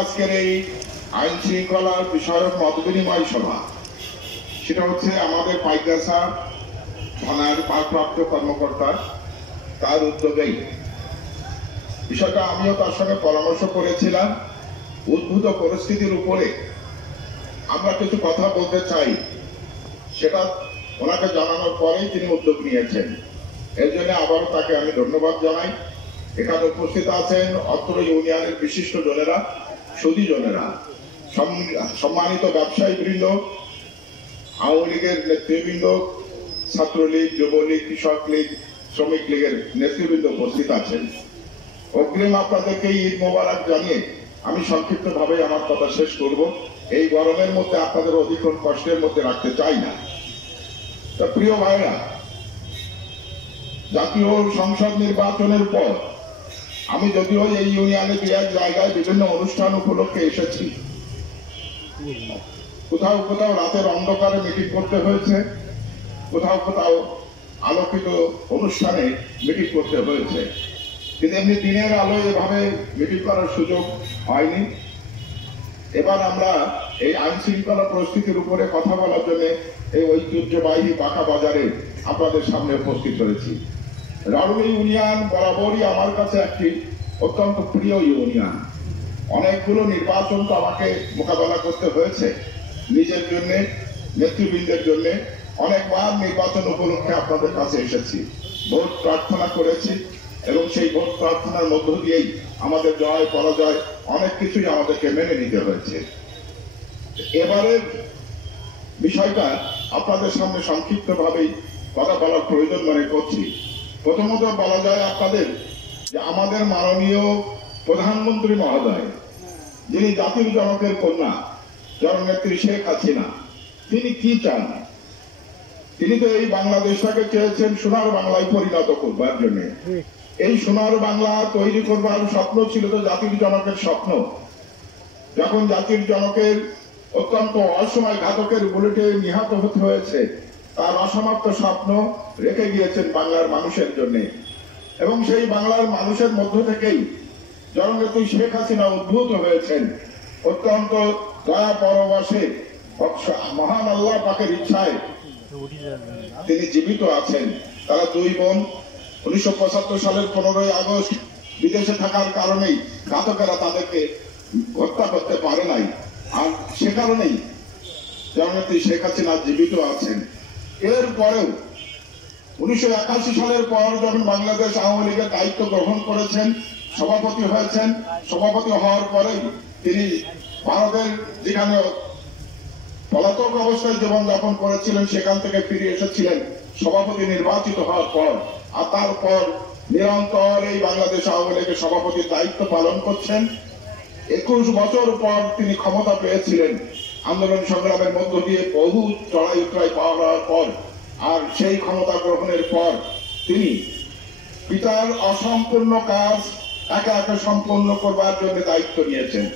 আজকের এই আইন শৃঙ্খলা বিষয়ক মত বিনিময় সভা, সেটা হচ্ছে আমাদের পাইকগাছা থানার ভারপ্রাপ্ত কর্মকর্তা তার উদ্যোগেই। বিষয়টা আমিও তার সঙ্গে পরামর্শ করেছিলাম। উদ্ভূত পরিস্থিতির উপরে আমরা কিছু কথা বলতে চাই, সেটা ওনাকে জানানোর পরেই তিনি উদ্যোগ নিয়েছেন। এর জন্য আবারও তাকে আমি ধন্যবাদ জানাই। এখানে উপস্থিত আছেন অত্র ইউনিয়নের বিশিষ্ট জনেরা, সুধী জনেরা, সম্মানিত ব্যবসায়ী বৃন্দ, আওয়ামী লীগের নেতৃবৃন্দ, ছাত্রলীগ, যুবলীগ, কৃষক লীগ, শ্রমিক লীগের নেতৃবৃন্দ উপস্থিত আছেন। অগ্রিম আপনাদেরকে ঈদ মোবারক জানিয়ে আমি সংক্ষিপ্ত ভাবে আমার কথা শেষ করব। এই গরমের মধ্যে আপনাদের অধিকক্ষণ কষ্টের মধ্যে রাখতে চাই না। তা প্রিয় ভাইরা, জাতীয় সংসদ নির্বাচনের পর আমি যদিও এই ইউনিয়নে দু এক জায়গায় বিভিন্ন অনুষ্ঠান উপলক্ষে এসেছি। কোথাও কোথাও রাতের অন্ধকারে মিটিং করতে হয়েছে, কোথাও কোথাও আলোকিত অনুষ্ঠানে মিটিং করতে হয়েছে, কিন্তু এমনি দিনের আলোয় এভাবে মিটিং করার সুযোগ হয়নি। এবার আমরা এই আইন শৃঙ্খলা পরিস্থিতির উপরে কথা বলার জন্য এই ঐতিহ্যবাহী বাঁকা বাজারে আপনাদের সামনে উপস্থিত হয়েছি। রাউলি ইউনিয়ন বরাবরই আমার কাছে একটি অত্যন্ত প্রিয় ইউনিয়ন। অনেকগুলো নির্বাচন তো আমাকে মোকাবেলা করতে হয়েছে, নিজের জন্য, নেতৃবৃন্দের জন্য। অনেকবার নির্বাচন উপলক্ষে আপনাদের কাছে এসেছি, ভোট প্রার্থনা করেছি, এবং সেই ভোট প্রার্থনার মধ্য দিয়েই আমাদের জয় পরাজয় অনেক কিছুই আমাদেরকে মেনে নিতে হয়েছে। এবারের বিষয়টা আপনাদের সামনে সংক্ষিপ্ত ভাবেই কথা বলার প্রয়োজন মনে করছি। প্রথমত বলা যায় আপনাদের যে আমাদের মাননীয় প্রধানমন্ত্রী মহোদয়, যিনি জাতির জনকের কন্যা জননেত্রী শেখ হাসিনা, তিনি কি চান? তিনি তো এই বাংলাদেশটাকে চেয়েছেন সোনার বাংলায় পরিণত করবার জন্য। এই সোনার বাংলা তৈরি করবার স্বপ্ন ছিল তো জাতির জনকের স্বপ্ন। যখন জাতির জনকের অত্যন্ত অসময় ঘাতকের বুলেটে নিহত হতে হয়েছে, তার অসমাপ্ত স্বপ্ন রেখে গিয়েছেন বাংলার মানুষের জন্য। এবং সেই বাংলার মানুষের মধ্য থেকেই জননেত্রী শেখ হাসিনা উদ্ভূত হয়েছেন। অত্যন্ত দয়া পরবশে মহান আল্লাহ পাকের ইচ্ছায় তিনি জীবিত আছেন। তারা দুই বোন 1975 সালের 15ই আগস্ট বিদেশে থাকার কারণেই ঘাতকেরা তাদেরকে হত্যা করতে পারে নাই, আর সে কারণেই জননেত্রী শেখ হাসিনা জীবিত আছেন। এরপরেও 1981 সালের পর যখন বাংলাদেশ আওয়ামী লীগের দায়িত্ব গ্রহণ করেছেন, সভাপতি হয়েছেন, সভাপতি হওয়ার পরেই তিনি ভারতের যেখানে পলাতক অবস্থায় জীবনযাপন করেছিলেন সেখান থেকে ফিরে এসেছিলেন সভাপতি নির্বাচিত হওয়ার পর। আর তারপর নিরন্তর এই বাংলাদেশ আওয়ামী লীগের সভাপতির দায়িত্ব পালন করছেন। 21 বছর পর তিনি ক্ষমতা পেয়েছিলেন আন্দোলন সংগ্রামের মধ্য দিয়ে, বহু চড়াই উতরাই পাওয়ার পর। আর সেই ক্ষমতা গ্রহণের পর তিনি পিতার অসম্পূর্ণ কাজ একে একে সম্পূর্ণ করবার জন্য দায়িত্ব নিয়েছেন।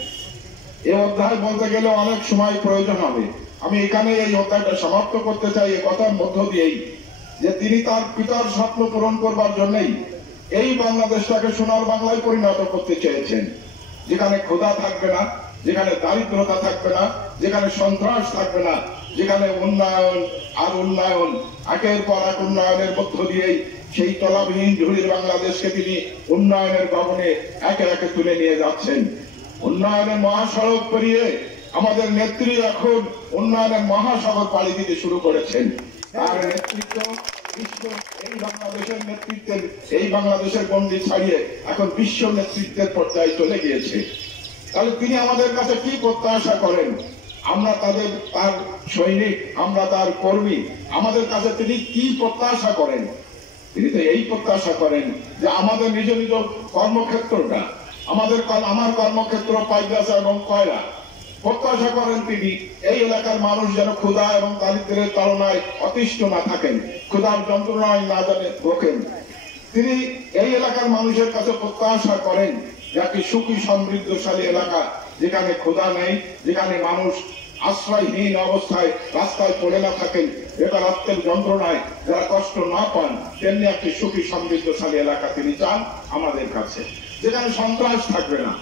এই অধ্যায় বলতে গেলে অনেক সময় প্রয়োজন হবে। আমি এখানে এই অধ্যায়টা সমাপ্ত করতে চাই এই কথার মধ্য দিয়েই যে তিনি তার পিতার স্বপ্ন পূরণ করবার জন্যই এই বাংলাদেশটাকে সোনার বাংলায় পরিণত করতে চেয়েছেন, যেখানে ক্ষুধা থাকবে না, যেখানে দারিদ্রতা থাকবে না, যেখানে সন্ত্রাস থাকবে না, যেখানে উন্নয়ন আর উন্নয়ন, একের পর এক উন্নয়নের মধ্য দিয়েই সেই তলাবিহীন ঝুড়ির বাংলাদেশকে তিনি উন্নয়নের গগনে একে একে তুলে নিয়ে যাচ্ছেন। উন্নয়নের মহাসড়ক পেরিয়ে আমাদের নেত্রী এখন উন্নয়নের মহাসাগর পাড়ি দিতে শুরু করেছেন। তার নেতৃত্ব এই বাংলাদেশের নেতৃত্বের, এই বাংলাদেশের গণ্ডি ছাড়িয়ে এখন বিশ্ব নেতৃত্বের পর্যায়ে চলে গিয়েছে। তাহলে তিনি আমাদের কাছে কি প্রত্যাশা করেন? আমরা তার সৈনিক, আমরা তার কর্মী। আমাদের কাছে তিনি কি প্রত্যাশা করেন? তিনি তো এই প্রত্যাশা করেন যে আমাদের নিজ নিজ কর্মক্ষেত্রটা, আমার কর্মক্ষেত্র পাইকগাছা এবং কয়রা, প্রত্যাশা করেন তিনি এই এলাকার মানুষ যেন ক্ষুধা এবং দারিদ্র্যের তাড়নায় অতিষ্ঠ না থাকেন, ক্ষুধার যন্ত্রণায় না জানে ভোগেন। তিনি এই এলাকার মানুষের কাছে প্রত্যাশা করেন যে একটি সুখী সমৃদ্ধশালী এলাকা, যেখানে ক্ষুধা নেই, যেখানে মানুষ আশ্রয়হীন অবস্থায় রাস্তায় পড়ে না থাকেন, বেকারত্বের যন্ত্রণায় যারা কষ্ট না পান, তেমনি একটি সুখী সমৃদ্ধশালী এলাকা তিনি চান আমাদের কাছে, যেখানে সন্ত্রাস থাকবে না,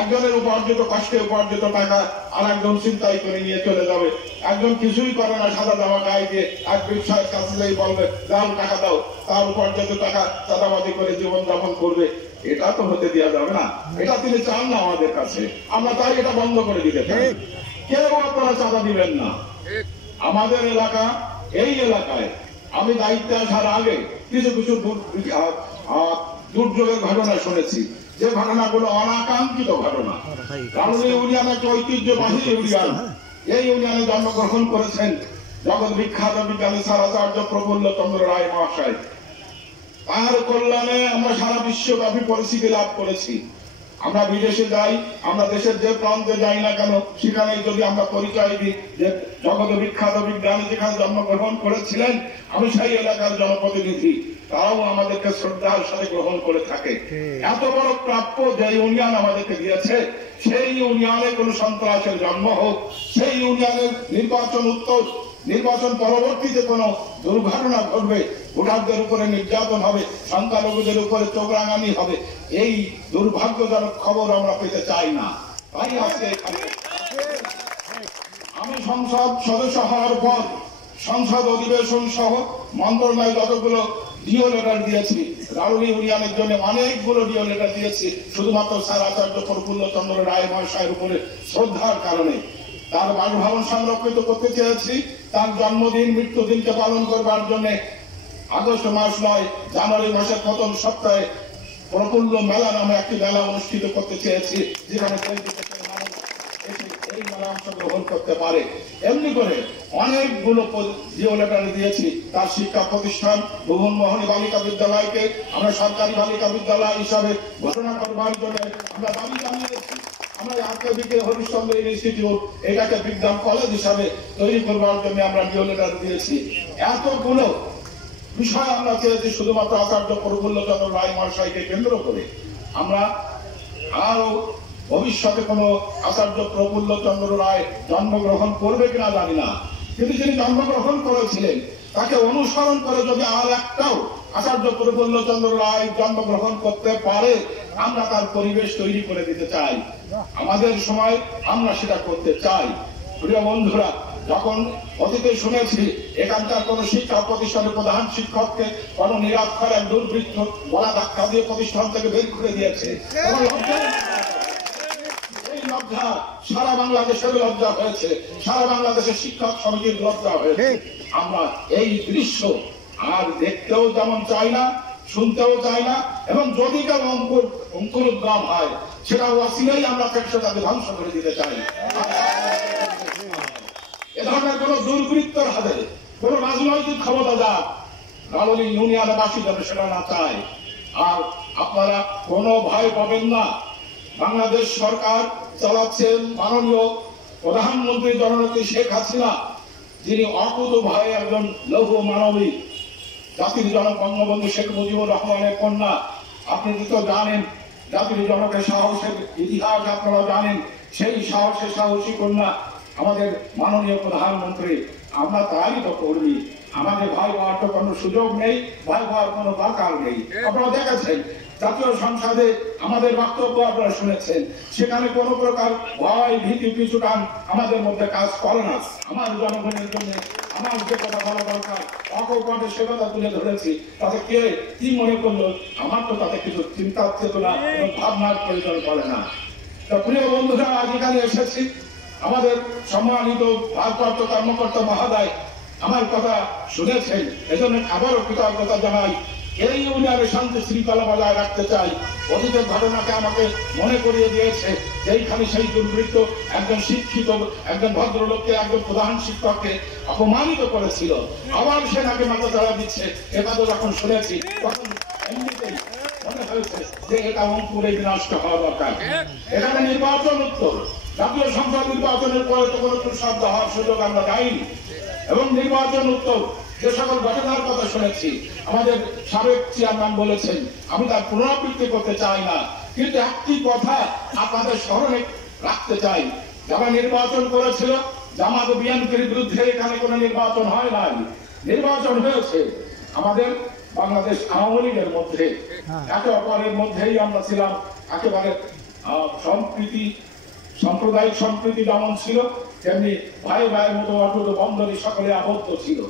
একজনের উপার্জিত কষ্টে উপার্জিত টাকা আর একজন চিন্তাই করে নিয়ে চলে যাবে। একজন কিছুই করে না, সাদা জামা গায়ে দিয়ে এক ব্যবসায়ের কাছে বলবে দাও টাকা দাও, তার উপার্জিত টাকা চাঁদাবাজি করে জীবনযাপন করবে। এটা তো হতে দেওয়া যাবে না, এটা তিনি চান না আমাদের কাছে। আমরা তাই এটা বন্ধ করে দিতে চাই। কেউ আপনারা চাঁদা দিবেন না। আমাদের এলাকা, এই এলাকায় আমি দায়িত্বে আসার আগে কিছু কিছু দুর্যোগের ঘটনা শুনেছি, যে ঘটনাগুলো অনাকাঙ্ক্ষিত ঘটনা। রামলী ইউনিয়ন একটা ঐতিহ্যবাহী ইউনিয়ন। এই ইউনিয়নে জন্মগ্রহণ করেছেন জগৎ বিখ্যাত বিজ্ঞানী স্যারাচার্য প্রফুল্ল চন্দ্র রায় মহাশয়। তার কল্যাণে আমরা সারা বিশ্বব্যাপী পরিচিতি লাভ করেছি। আমরা বিদেশে যাই, আমরা দেশের যে প্রান্তে যাই না কেন, সেখানে যদি আমরা পরিচয় দিই যে জগৎ বিখ্যাত বিজ্ঞানী যেখানে জন্মগ্রহণ করেছিলেন, আমি সেই এলাকার জনপ্রতিনিধি, তারাও আমাদেরকে শ্রদ্ধার সাথে গ্রহণ করে থাকে। এত বড় প্রাপ্য যে ইউনিয়ন আমাদেরকে দিয়েছে, সেই ইউনিয়নে কোন সন্ত্রাসের জন্ম হোক, সেই ইউনিয়নের নির্বাচন পরবর্তীতে কোন দুর্ঘটনা ঘটবে, ভোটারদের উপরে নির্যাতন হবে, সংখ্যালঘুদের উপরে চোখ রাঙানি হবে, এই দুর্ভাগ্যজনক খবর আমরা পেতে চাই না। তাই আজকে আমি সংসদ সদস্য হওয়ার পর সংসদ অধিবেশন সহ মন্ত্রণালয় যতগুলো ডিও লেটার দিয়েছি, রাউলি ইউনিয়নের জন্য অনেকগুলো ডিও লেটার দিয়েছি, শুধুমাত্র স্যার আচার্য প্রফুল্ল চন্দ্র রায় মহাশয়ের উপরে শ্রদ্ধার কারণে। তার বাসভবন সংরক্ষিত করতে চেয়েছি, তার জন্মদিন মৃত্যুদিনকে পালন করবার জন্য আগস্ট মাস নয়, জানুয়ারি মাসের প্রথম সপ্তাহে প্রফুল্ল মেলা নামে একটি মেলা অনুষ্ঠিত করতে চেয়েছি, যেখানে এই মেলা অংশগ্রহণ করতে পারে। এমনি করে অনেকগুলো ডিও লেটার দিয়েছি। তার শিক্ষা প্রতিষ্ঠান ভুবনমোহনী বালিকা বিদ্যালয়কে আমরা সরকারি বালিকা বিদ্যালয় হিসাবে ঘোষণা করবার জন্য আমরা দাবি জানিয়েছি। আমরা আজকে হরিশ্চন্দ্র ইনস্টিটিউট এটাকে বিজ্ঞান কলেজ হিসাবে তৈরি করবার জন্য আমরা ডিও লেটার দিয়েছি। এতগুলো বিষয় আমরা চেয়েছি শুধুমাত্র আচার্য প্রফুল্ল চন্দ্র রায় মহাশয়কে কেন্দ্র করে। আমরা আরো ভবিষ্যতে কোন আচার্য প্রফুল্ল চন্দ্র রায় জন্মগ্রহণ করবে কিনা জানি না, কিন্তু যিনি জন্মগ্রহণ করেছিলেন তাকে অনুসরণ করে যদি আর একটাও আচার্য প্রফুল্ল চন্দ্র রায় জন্মগ্রহণ করতে পারে, আমরা তার পরিবেশ তৈরি করে দিতে চাই। আমাদের সময় আমরা সেটা করতে চাই। প্রিয় বন্ধুরা, যখন অতীতে শুনেছি এখানকার কোন শিক্ষা প্রতিষ্ঠানের প্রধান শিক্ষককে কোন নিরক্ষর এক দুর্বৃত্ত গলা ধাক্কা দিয়ে প্রতিষ্ঠান থেকে বের করে দিয়েছে, লজ্জা সারা বাংলাদেশের লজ্জা হয়েছে, সারা বাংলাদেশের শিক্ষক সমিতির লজ্জা হয়েছে। আমরা এই দৃশ্য আর দেখতেও যেমন চাই না, শুনতেও চাই না, এবং যদি কেউ অঙ্কুরোদ্গম হয় সেটা অচিরেই আমরা সেটাকে ধ্বংস করে দিতে চাই। এ ধরনের কোন দুর্বৃত্তর হাতে কোন রাজনৈতিক ক্ষমতা যাক রাউলি ইউনিয়নবাসী যেন সেটা না চায়। আর আপনারা কোনো ভয় পাবেন না। বাংলাদেশ সরকার চালাচ্ছেন মাননীয় প্রধানমন্ত্রী জননেত্রী শেখ হাসিনা, যিনি অকুত ভয়ে একজন লৌহ মানবী, জাতির জনক বঙ্গবন্ধু শেখ মুজিবুর রহমানের কন্যা। আপনি তো জানেন জাতির জনকের সাহসের ইতিহাস, আপনারা জানেন সেই সাহসী কন্যা আমাদের মাননীয় প্রধানমন্ত্রী। আমরা তাই তো কর্মী, আমাদের ভয় পাওয়ার তো কোনো সুযোগ নেই, ভয় পাওয়ার কোনো দরকার নেই। আপনারা দেখেছেন জাতীয় সংসদে আমাদের বক্তব্য আপনারা শুনেছেন, সেখানে কোন প্রকার ভয় ভীতি পিছুটান আমাদের মধ্যে কাজ করে না। আমার জনগণের জন্য আমার যে কথা বলা দরকার অকপটে সে কথা তুলে ধরেছি, তাতে কে কি মনে করলো আমার তো তাতে কিছু চিন্তার চেতনা এবং ভাবনার প্রয়োজন করে না। তো প্রিয় বন্ধুরা, আজ এখানে এসেছি, আমাদের সম্মানিত ভারপ্রাপ্ত কর্মকর্তা মহোদয় আমার কথা শুনেছেন, এজন্য আবারও কৃতজ্ঞতা জানাই। এই ইউনিয়নের শান্তি শৃঙ্খলা বজায় রাখতে চাই। অতীতের ঘটনাকে আমাকে মনে করিয়ে দিয়েছে, যেইখানে সেই দুর্বৃত্ত একজন শিক্ষিত একজন ভদ্রলোককে, একজন প্রধান শিক্ষককে অপমানিত করেছিল, আবার সে নাকি মাথা চাড়া দিচ্ছে। এটা তো যখন শুনেছি তখন এমনিতেই মনে হয়েছে যে এটা অঙ্কুরে বিনষ্ট হওয়া দরকার। এখানে নির্বাচন উত্তর, জাতীয় সংসদ নির্বাচনের পরে তো কোনো শব্দ হওয়ার সুযোগ আমরা যাইনি, এবং নির্বাচন উত্তর যে সকল ঘটনার কথা শুনেছি আমাদের সাবেক চেয়ারম্যান বলেছেন, আমি তার পুনরাবৃত্তি করতে চাই না, কিন্তু একটি কথা আপনাদের স্মরণে রাখতে চাই। যারা নির্বাচন করেছিল জামাত বিএনপির বিরুদ্ধে এখানে কোনো নির্বাচন হয় নাই, নির্বাচন হয়েছে আমাদের বাংলাদেশ আওয়ামী লীগের মধ্যে। একে অপরের মধ্যেই আমরা ছিলাম একেবারে সম্প্রীতি, সাম্প্রদায়িক সম্প্রীতি যেমন ছিল, তেমনি ভাই ভাইয়ের মতো অটুট বন্ধনে সকলে আবদ্ধ ছিল।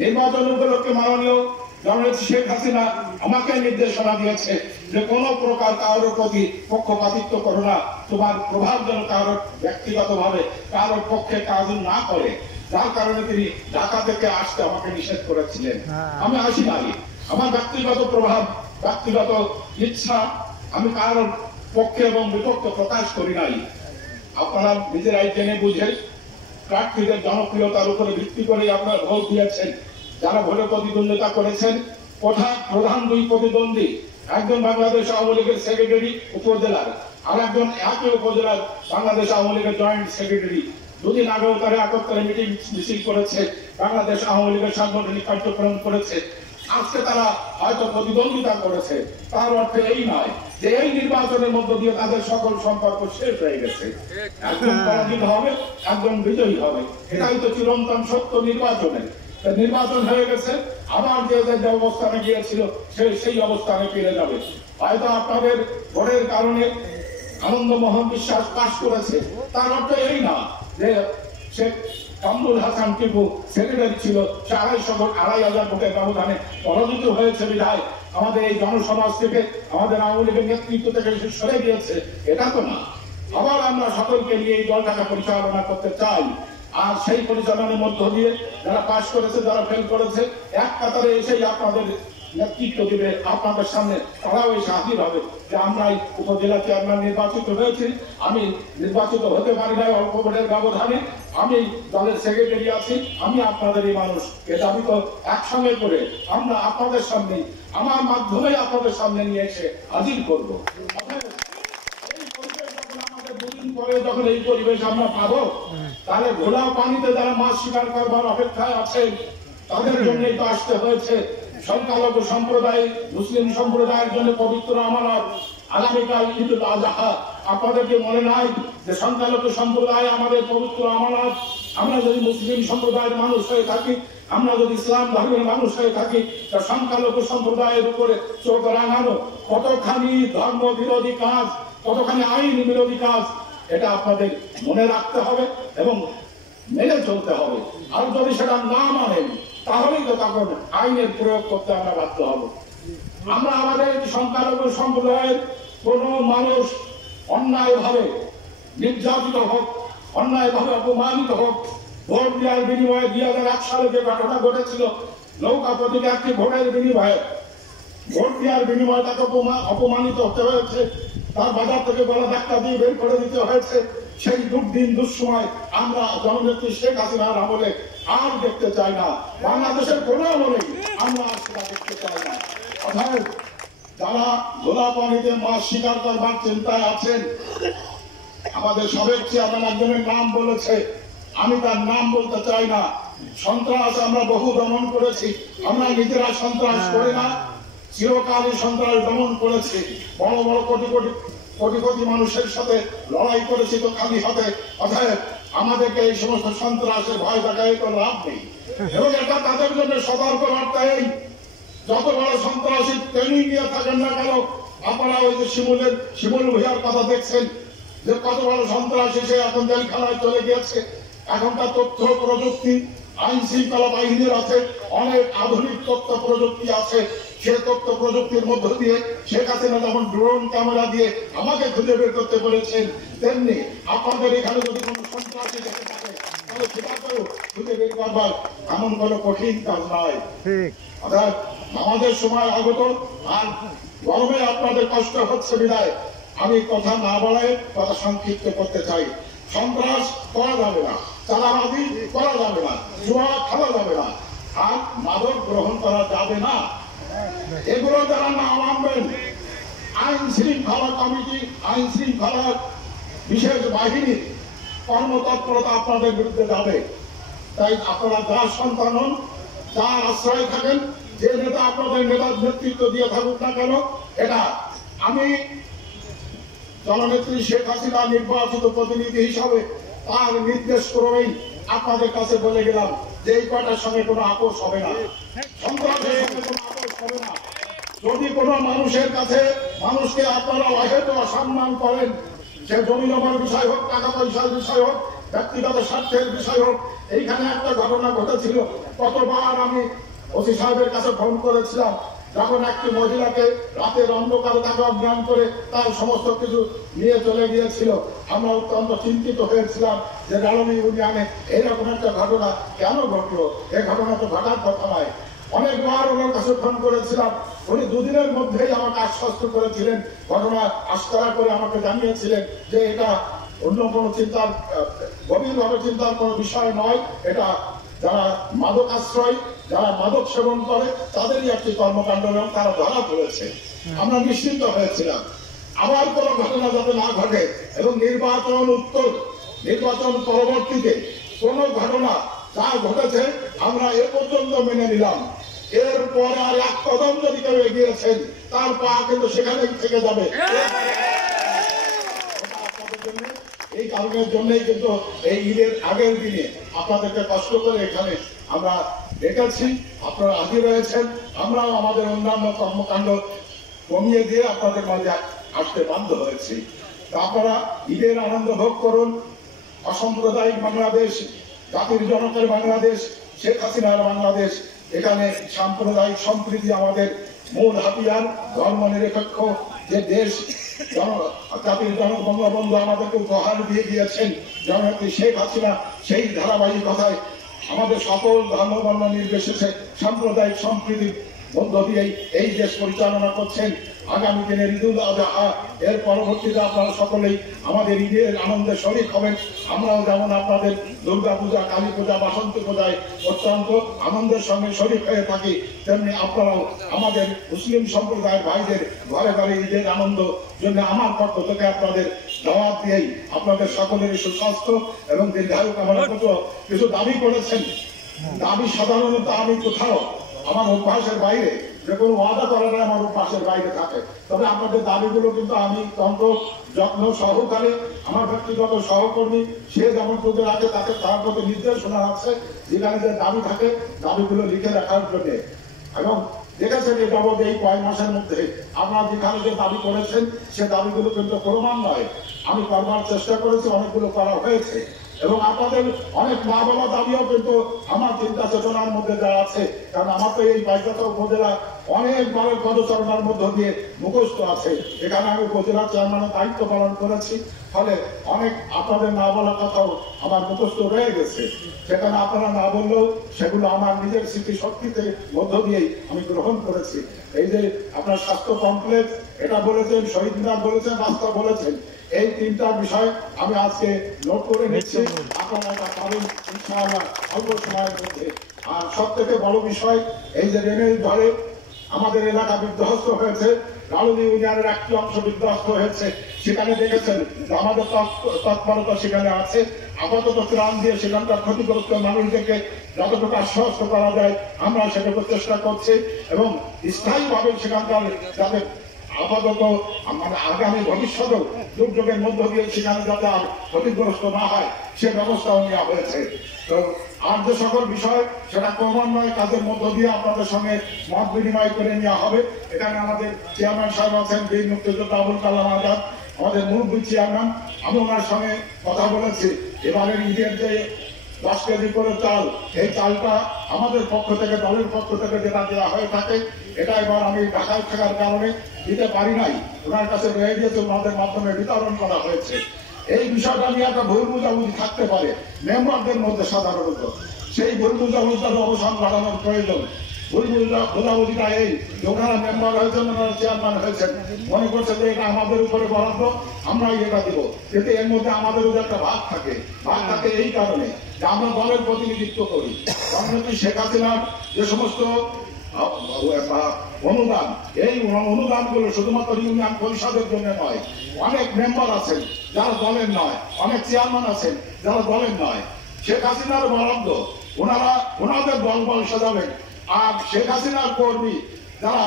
নির্বাচন উপলক্ষে মাননীয় জননেত্রী শেখ হাসিনা আমাকে নির্দেশনা দিয়েছে যে কোনো প্রকার কারোর প্রতি পক্ষপাতিত্ব করো না, তোমার প্রভাব যেন কারোর ব্যক্তিগতভাবে কারোর পক্ষে কাজ না করে। যার কারণে তিনি ঢাকা থেকে আসতে আমাকে নিষেধ করেছিলেন। আমি আসি নাই, আমার ব্যক্তিগত প্রভাব, ব্যক্তিগত ইচ্ছা আমি কারোর পক্ষে এবং বিপক্ষে প্রকাশ করি নাই। আপনারা নিজেরাই জেনে বুঝে প্রার্থীদের জনপ্রিয়তার উপরে ভিত্তি করে আপনারা ভোট দিয়েছেন। যারা ভোটে প্রতিদ্বন্দ্বিতা করেছেন, প্রধান দুই প্রতিদ্বন্দ্বী, একজন বাংলাদেশ আওয়ামী লীগের সেক্রেটারি উপজেলার, আর একজন একই উপজেলার বাংলাদেশ আওয়ামী লীগের জয়েন্ট সেক্রেটারি। দুদিন আগেও তারা একত্রে মিটিং মিছিল করেছে, বাংলাদেশ আওয়ামী লীগের সাংগঠনিক কার্যক্রম করেছে। আজকে তারা হয়তো প্রতিদ্বন্দ্বিতা করেছে, তার অর্থ এই নয় যে এই নির্বাচনের মধ্য দিয়ে তাদের সকল সম্পর্ক শেষ হয়ে গেছে। একজন পরাজিত হবে, একজন বিজয়ী হবে, এটাই তো চিরন্তন সত্য নির্বাচনের। নির্বাচন হয়ে গেছে, আবার যে অবস্থানে গিয়েছিল সেই অবস্থানে ফিরে যাবে। হয়তো আপনাদের ভোটের কারণে আনন্দমোহন বিশ্বাস পাশ করেছে, তার অর্থ এই না যে সে কামরুল হাসান টিপু সেক্রেটারি ছিল, সে 2,500 ভোটের ব্যবধানে পরাজিত হয়েছে বিধায় আমাদের এই জনসমাজ থেকে, আমাদের আওয়ামী লীগের নেতৃত্ব থেকে সরে গিয়েছে, এটা তো না। আবার আমরা সকলকে নিয়ে এই দলটাকে পরিচালনা করতে চাই। আর সেই পরিচালনার মধ্য দিয়ে যারা পাশ করেছে, যারা ফেল করেছে, এক কাতারে এসেই আপনাদের নেতৃত্ব দিবে, আপনাদের সামনে তারাও এসে হাজির হবে যে আমরাই উপজেলা চেয়ারম্যান নির্বাচিত হয়েছি, আমি নির্বাচিত হতে পারি নাই অল্প ভোটের ব্যবধানে, আমি দলের সেক্রেটারি আছি, আমি আপনাদেরই মানুষ। এ দাবি তো একসঙ্গে করে আমরা আপনাদের সামনে, আমার মাধ্যমে আপনাদের সামনে নিয়ে এসে হাজির করবো। পরে যখন এই পরিবেশ আমরা পাবো, তাহলে ঘোলা পানিতে যারা মাছ শিকার করবার অপেক্ষায় আছেন তাদের জন্যই তো আসতে হয়েছে। সংখ্যালঘু সম্প্রদায়, মুসলিম সম্প্রদায়ের জন্য পবিত্র আমানত আগামীকাল ঈদুল আজহা। আপনাদেরকে মনে নাই যে সংখ্যালঘু সম্প্রদায় আমাদের পবিত্র আমানত? আমরা যদি মুসলিম সম্প্রদায়ের মানুষ হয়ে থাকি, আমরা যদি ইসলাম ধর্মের মানুষ হয়ে থাকি, তা সংখ্যালঘু সম্প্রদায়ের উপরে চোখ রাঙানো কতখানি ধর্ম বিরোধী কাজ, কতখানি আইন বিরোধী কাজ, এটা আপনাদের মনে রাখতে হবে এবং মেনে চলতে হবে। আর যদি সেটা না মানেন, তাহলেই তো তখন আইনের প্রয়োগ করতে আমরা বাধ্য হব। আমরা আমাদের সংখ্যালঘু সম্প্রদায়ের কোন মানুষ অন্যায়ভাবে নির্যাতিত হোক, অন্যায়ভাবে অপমানিত হোক, ভোট দেওয়ার বিনিময়ে 2001 সালে যে ঘটনা ঘটেছিল, নৌকা প্রতীকে একটি ভোটের বিনিময়ে, ভোট দেওয়ার বিনিময়ে তাকে অপমানিত হতে হয়েছে, তার বাজার থেকে গলা ধাক্কা দিয়ে বের করে দিতে হয়েছে। সেই দুর্দিন দুঃসময় আমরা জননেত্রী শেখ হাসিনার আমলে আর দেখতে চাই না, বাংলাদেশের কোন আমলে আমরা আর সেটা দেখতে চাই না। অর্থাৎ যারা ঘোলা পানিতে মাছ শিকার করবার চিন্তায় আছেন, আমাদের সাবেক চেয়ারম্যান একজনের নাম বলেছে, আমি তার নাম বলতে চাই না। সন্ত্রাস আমরা বহু দমন করেছি, আমরা নিজেরা সন্ত্রাস করি না, চিরকালই সন্ত্রাস দমন করেছি। বড় বড় কোটি কোটি মানুষের সাথে লড়াই করেছি তো খালি হাতে। অতএব আমাদেরকে এই সমস্ত সন্ত্রাসের ভয় দেখায় তো লাভ নেই। এবং এটা তাদের জন্য সতর্ক বার্তা, এই যত বড় সন্ত্রাসী ট্রেনিং নিয়ে থাকেন না কেন, আপনারা ওই যে শিমুল ভূঁইয়ার কথা দেখছেন যে কত বড় সন্ত্রাসী, সে এখন জেলখানায় চলে গিয়েছে। এখনকার তথ্য প্রযুক্তি, আইন শৃঙ্খলা বাহিনীর আছে অনেক আধুনিক তথ্য প্রযুক্তি আছে। সে তথ্য প্রযুক্তির মধ্য দিয়ে শেখ হাসিনা যেমন ড্রোন ক্যামেরা দিয়ে আমাকে খুঁজে বের করতে বলেছেন, তেমনি আপনাদের এখানে যদি কোনো সন্ত্রাসী দেখে থাকে, তাহলে সেটাকেও খুঁজে বের করবার এমন কোনো কঠিন কাজ নয়। অর্থাৎ আমাদের সময় আগত, আর গরমে আপনাদের কষ্ট হচ্ছে বিদায় আমি কথা না বাড়ায় কথা সংক্ষিপ্ত করতে চাই। সন্ত্রাস করা যাবে না, চাঁদাবাজি করা যাবে না, জুয়া খেলা যাবে না, আর মাদক গ্রহণ করা যাবে না। এগুলো যারা না মানবেন, আইন শৃঙ্খলা কমিটি, আইন শৃঙ্খলা বিশেষ বাহিনীর কর্মতৎপরতা আপনাদের বিরুদ্ধে যাবে। তাই আপনারা যার সন্তান হন, যার আশ্রয় থাকেন, যে নেতা আপনাদের নেতার নেতৃত্ব দিয়ে থাকুক না কেন, এটা আমি জননেত্রী শেখ হাসিনা নির্বাচিত প্রতিনিধি হিসাবে তার নির্দেশ ক্রমেই আপনাদের কাছে বলে গেলাম যে এই কটার সঙ্গে কোনো আপোষ হবে না, সন্ত্রাসের সঙ্গে কোনো আপোষ হবে না। যদি কোনো মানুষের কাছে মানুষকে আপনারা অহেতু অসম্মান করেন, সে জমি জমার বিষয় হোক, টাকা পয়সার বিষয় হোক, ব্যক্তিগত স্বার্থের বিষয় হোক। এইখানে একটা ঘটনা ঘটেছিল, কতবার আমি ওসি সাহেবের কাছে ফোন করেছিলাম, যখন একটি মহিলাকে রাতের অন্ধকারে তাকে অজ্ঞান করে তার সমস্ত কিছু নিয়ে চলে গিয়েছিল। আমরা অত্যন্ত চিন্তিত হয়েছিলাম যে রালনী ইউনিয়নে এইরকম একটা ঘটনা কেন ঘটলো, এই ঘটনা তো ঘটার কথা নয়। অনেকবার ওনার কাছে ফোন করেছিলাম, উনি দুদিনের মধ্যেই আমাকে আশ্বস্ত করেছিলেন, ঘটনা আস্তারা করে আমাকে জানিয়েছিলেন যে এটা অন্য কোনো চিন্তার, গভীরভাবে চিন্তার কোনো বিষয় নয়, এটা যারা মাদক আশ্রয়, যারা মাদক সেবন করে তাদেরই একটি কর্মকাণ্ড এবং তারা ধরা পড়েছে। আমরা নিশ্চিন্ত হয়েছিলাম আবার কোনো ঘটনা যাতে না ঘটে এবং নির্বাচন পরবর্তীতে কোনো ঘটনা যা ঘটেছে আমরা এ পর্যন্ত মেনে নিলাম। এরপরে আর এক কদম যদি কেউ এগিয়েছেন তার পা কিন্তু সেখানেই থেকে যাবে। এই কারণের জন্যই কিন্তু এই ঈদের আগের দিনে আপনাদেরকে কষ্ট করে এখানে আমরা ডেকেছি, আপনারা হাজির রয়েছেন। আমরাও আমাদের অন্যান্য কর্মকাণ্ড কমিয়ে দিয়ে আপনাদের মাঝে আসতে বাধ্য হয়েছি। আপনারা ঈদের আনন্দ ভোগ করুন। অসাম্প্রদায়িক বাংলাদেশ, জাতির জনকের বাংলাদেশ, শেখ হাসিনার বাংলাদেশ, এখানে সাম্প্রদায়িক সম্প্রীতি আমাদের মূল হাতিয়ার। ধর্ম নিরপেক্ষ যে দেশ জাতির জনক বঙ্গবন্ধু আমাদেরকে উপহার দিয়ে দিয়েছেন জননেত্রী শেখ হাসিনা, সেই ধারাবাহিকতায় আমাদের সকল ধর্ম বর্ণ নির্বিশেষে সাম্প্রদায়িক সম্প্রীতির মধ্য দিয়েই এই দেশ পরিচালনা করছেন। আগামী দিনের ঈদুল আজহা এর পরবর্তীতে আপনারা সকলেই আমাদের ঈদের আনন্দে শরীক হবেন। আমরাও যেমন আপনাদের দুর্গা পূজা, কালী পূজা, বাসন্তী পূজায় অত্যন্ত আনন্দের সঙ্গে শরীক হয়ে থাকি, তেমনি আপনারাও আমাদের মুসলিম সম্প্রদায়ের ভাইদের ঘরে ঘরে ঈদের আনন্দ জন্য আমার পক্ষ থেকে আপনাদের দাওয়াত দিয়েই আপনাদের সকলের সুস্বাস্থ্য এবং দীর্ঘায়ু কামনা করতে কিছু দাবি করেছেন। দাবি সাধারণত আমি কোথাও আমার অভ্যাসের বাইরে, যে কোনো ওয়াদা করাটা আমার অভ্যাসের বাইরে থাকে, তবে আপনাদের দাবিগুলো কিন্তু আমি তন্ত্র যত্ন সহকারে আমার ব্যক্তিগত সহকর্মী সে যেমন তুলে রাখে তাকে তার প্রতি নির্দেশনা আছে, যেখানে যে দাবি থাকে দাবিগুলো লিখে রাখার জন্য। এবং দেখেছেন এই বাবদ এই কয়েক মাসের মধ্যে আপনারা যেখানে যে দাবি করেছেন সে দাবিগুলো কিন্তু প্রমাণ নয়, আমি করবার চেষ্টা করেছি, অনেকগুলো করা হয়েছে। এবং আপনাদের অনেক না বলা দাবিও কিন্তু আমার চিন্তা চেতনার মধ্যে যা আছে, কারণ আমার তো এই বাইশটা উপজেলা অনেকবারের পদচারণার মধ্য দিয়ে মুখস্থ আছে। এখানে আমি উপজেলা চেয়ারম্যানের দায়িত্ব পালন করেছি, ফলে অনেক আপনাদের না বলা কথাও আমার মুখস্থ রয়ে গেছে। সেখানে আপনারা না বললেও সেগুলো আমার নিজের স্মৃতি শক্তিতে মধ্য দিয়েই আমি গ্রহণ করেছি। এই যে আপনার স্বাস্থ্য কমপ্লেক্স এটা বলেছেন, শহীদ মিনার বলেছেন, রাস্তা বলেছেন, এই তিনটা বিষয় আমি আজকে নোট করে নিচ্ছি, আপনারা এটা পাবেন ইনশাআল্লাহ অল্প সময়ের মধ্যে। আর সব থেকে বড় বিষয় এই যে রেমেল ঝড়ে আমাদের এলাকা বিধ্বস্ত হয়েছে, রালনী ইউনিয়নের একটি অংশ বিধ্বস্ত হয়েছে, সেখানে দেখেছেন আমাদের তৎপরতা সেখানে আছে। আপাতত ত্রাণ দিয়ে সেখানকার ক্ষতিগ্রস্ত মানুষদেরকে যতটুকু আশ্বস্ত করা যায় আমরা সেটাকে চেষ্টা করছি এবং স্থায়ীভাবে সেখানকার যাতে আপাতত মানে আগামী ভবিষ্যতেও দুর্যোগের মধ্য দিয়ে সেখানে যাতে আর ক্ষতিগ্রস্ত না হয় সে ব্যবস্থাও নেওয়া হয়েছে। তো আর যে সকল বিষয় সেটা ক্রমান্বয়ে কাজের মধ্য দিয়ে আপনাদের সঙ্গে মত বিনিময় করে নেওয়া হবে। এখানে আমাদের চেয়ারম্যান সাহেব আছেন, বীর মুক্তিযোদ্ধা আবুল কালাম আজাদ, আমাদের মুরব্বী চেয়ারম্যান। আমি ওনার সঙ্গে কথা বলেছি, এবারের ঈদের যে 10 কেজি করে চাল, এই চালটা আমাদের পক্ষ থেকে, দলের পক্ষ থেকে যেটা দেওয়া হয়ে থাকে, এটা এবার আমি ঢাকায় থাকার কারণে দিতে পারি নাই, ওনার কাছে রয়ে গিয়েছে, ওনাদের মাধ্যমে বিতরণ করা হয়েছে। এই বিষয়টা নিয়ে একটা ভুল বুঝাবুঝি থাকতে পারে মেম্বারদের মধ্যে সাধারণত, সেই ভুল বুঝাবুঝিটার অবসান ঘটানোর প্রয়োজন। ভুল বোঝাবুঝিটা এই ওনারা মেম্বার হয়েছেন, ওনারা চেয়ারম্যান হয়েছেন, মনে করছে যে এটা আমাদের উপরে বরাদ্দ, আমরাই এটা দিব, কিন্তু এর মধ্যে আমাদেরও একটা ভাগ থাকে এই কারণে যে আমরা দলের প্রতিনিধিত্ব করি। জননেত্রী শেখ হাসিনার যে সমস্ত অনুদান, এই অনুদানগুলো শুধুমাত্র ইউনিয়ন পরিষদের জন্য নয়, অনেক মেম্বার আছেন যারা দলের নয়, অনেক চেয়ারম্যান আছেন যারা দলের নয়। শেখ হাসিনার বরাদ্দ ওনারা ওনাদের দল সাজাবেন, আর শেখ হাসিনার কর্মী যারা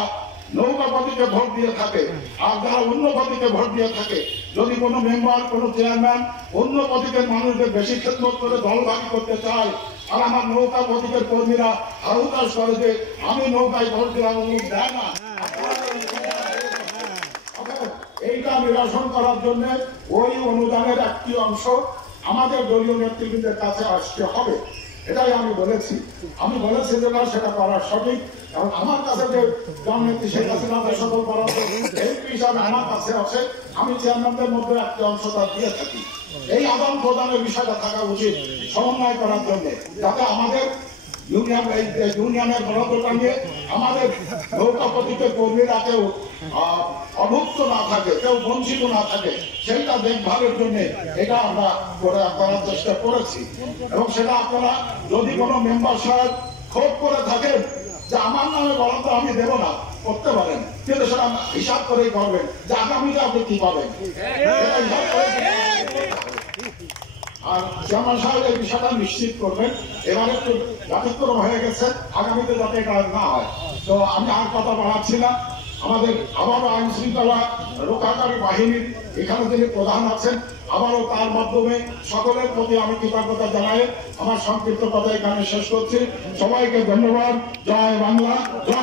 নৌকা প্রতীকে ভোট দিয়ে থাকে আর যারা অন্য প্রতীকে ভোট দিয়ে থাকে, যদি কোনো মেম্বার, কোনো চেয়ারম্যান অন্য প্রতীকের মানুষদের বেশি খেদমত করে দলভাগী করতে চায়, আর আমার নৌকা প্রতীকের কর্মীরা হাউতাস করে যে আমি নৌকায় ভোট দিলাম, অমুক দেয় না, এইটা নিরসন করার জন্য ওই অনুদানের একটি অংশ আমাদের দলীয় নেতৃবৃন্দের কাছে আসতে হবে, এটাই আমি বলেছি। আমি বলেছি যে না, সেটা করা সঠিক। এবং আমার কাছে যে জননেত্রী শেখ হাসিনা সকল বরাদ্দ এমপি হিসাবে আমার কাছে আছে, আমি চেয়ারম্যানদের মধ্যে একটি অংশ তার দিয়ে থাকি। এই আদান প্রদানের বিষয়টা থাকা উচিত সমন্বয় করার জন্য, যাতে আমাদের ইউনিয়নের বরাদ্দটা নিয়ে আমাদের নৌকা প্রতীকের কর্মীরা কেউ অভুক্ত না থাকে, কেউ বঞ্চিত না থাকে, সেইটা দেখভালের জন্য এটা আমরা করার চেষ্টা করেছি। এবং সেটা আপনারা যদি কোনো মেম্বার সাহেব ক্ষোভ করে থাকেন যে আমার নামে বরাদ্দ আমি দেব না, করতে পারেন, কিন্তু সেটা হিসাব করেই করবেন যে আগামীতে আপনি কি পাবেন। আর চেয়ারম্যান সাহেব এই বিষয়টা নিশ্চিত করবেন। এবার একটু ব্যতিক্রম হয়ে গেছে, আগামীতে যাতে এটা না হয়। তো আমি আর কথা বাড়াচ্ছি না। আমাদের আবারও আইন শৃঙ্খলা রক্ষাকারী বাহিনীর এখানে যিনি প্রধান আছেন, আবারও তার মাধ্যমে সকলের প্রতি আমি কৃতজ্ঞতা জানাই আমার সংক্ষিপ্ত কথা এখানে শেষ করছি। সবাইকে ধন্যবাদ। জয় বাংলা, জয়